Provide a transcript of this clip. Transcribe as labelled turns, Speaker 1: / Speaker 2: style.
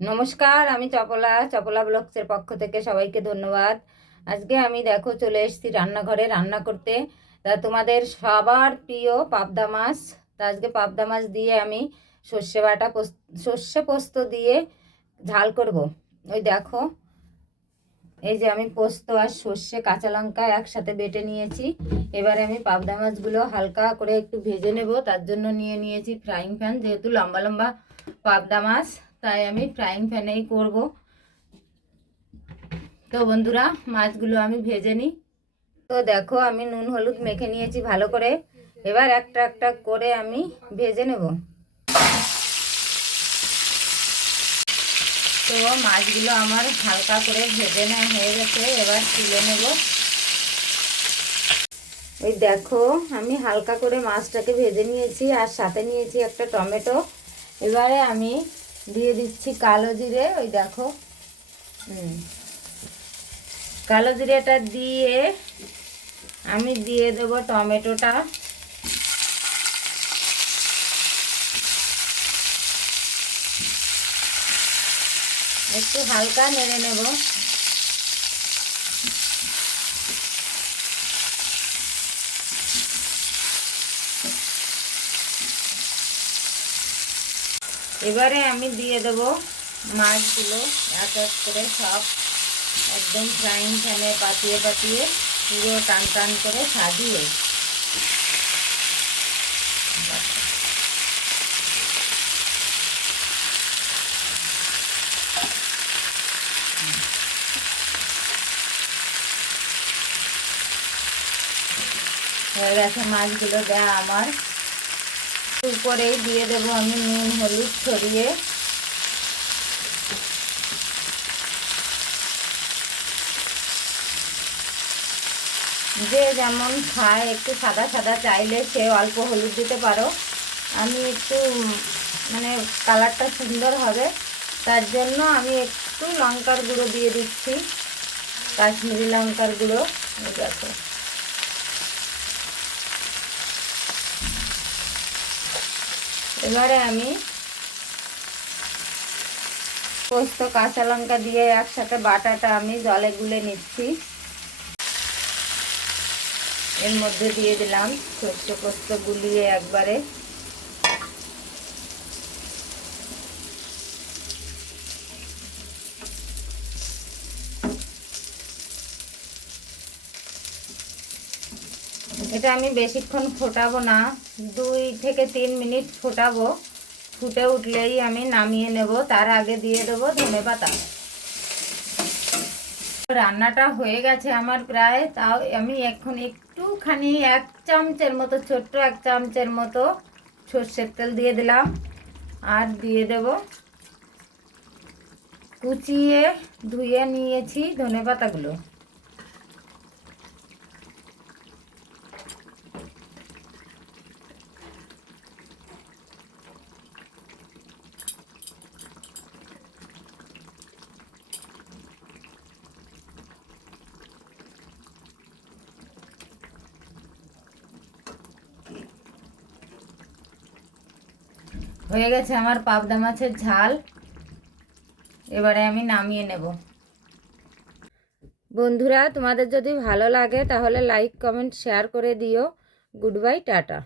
Speaker 1: নমস্কার, আমি চপলা চপলা ব্লগসের পক্ষ থেকে সবাইকে ধন্যবাদ। আজকে আমি দেখো চলে এসেছি রান্নাঘরে রান্না করতে। তা তোমাদের সবার প্রিয় পাবদা মাছ। তা আজকে পাবদা মাছ দিয়ে আমি সর্ষে বাটা সর্ষে পোস্ত দিয়ে ঝাল করব। ওই দেখো, এই যে আমি পোস্ত আর সর্ষে কাঁচা লঙ্কা একসাথে বেটে নিয়েছি। এবারে আমি পাবদা মাছগুলো হালকা করে একটু ভেজে নেব। তার জন্য নিয়ে নিয়েছি ফ্রাইং প্যান যেহেতু লম্বা লম্বা পাবদা মাছ। তাই আমি ফ্রাইং প্যানেই করব। তো বন্ধুরা, মাছগুলো আমি ভেজে নিই। তো দেখো, আমি নুন, হলুদ মেখে নিয়েছি ভালো করে। এবার একটা একটা করে আমি ভেজে নেব। তো মাছগুলো আমার হালকা করে ভেজে নেওয়া হয়ে গেছে, এবার তুলে নেব। ওই দেখো, আমি হালকা করে মাছটাকে ভেজে নিয়েছি, আর সাথে নিয়েছি একটা টমেটো। এবারে আমি দিয়ে দিচ্ছি কালো জিরে, ওই দেখো। কালো জিরেটা দিয়ে আমি দিয়ে দেব টমেটোটা। একটু হালকা নেড়ে নেব। এবারে আমি দিয়ে দেব মাছগুলো, এক এক করে সব একদম ফ্রাইং প্যানে পাতিয়ে পাতিয়ে পুরো টান টান করে সাজিয়ে। হয়ে গেছে মাছগুলো দেয়া আমার। উপরেই দিয়ে দেব আমি নুন, হলুদ ছড়িয়ে। যে যেমন খায়, একটু সাদা সাদা চাইলে সে অল্প হলুদ দিতে পারো। আমি একটু মানে কালারটা সুন্দর হবে। তার জন্য আমি একটু লঙ্কার গুঁড়ো দিয়ে দিচ্ছি। কাশ্মীরি লঙ্কার গুঁড়ো দেখো। এবারে আমি পোস্ত, কাঁচা লঙ্কা দিয়ে একসাথে বাটাটা আমি জলে গুলে নিচ্ছি। এর মধ্যে দিয়ে দিলাম সর্ষে পোস্ত গুলিয়ে একবারে। এটা আমি বেশিক্ষণ ফোটাবো না, দুই থেকে তিন মিনিট ফোটাবো। ফুটে উঠলেই আমি নামিয়ে নেব, তার আগে দিয়ে দেবো ধনে পাতা। রান্নাটা হয়ে গেছে আমার প্রায়, তাও আমি এখন একটুখানি এক চামচের মতো, ছোট্ট এক চামচের মতো সর্ষের তেল দিয়ে দিলাম, আর দিয়ে দেব কুচিয়ে ধুয়ে নিয়েছি ধনে পাতাগুলো। হয়ে গেছে আমার পাবদা মাছের ঝাল। এবারে আমি নামিয়ে নেব। বন্ধুরা, তোমাদের যদি ভালো লাগে তাহলে লাইক কমেন্ট শেয়ার করে দিও। Good bye tata.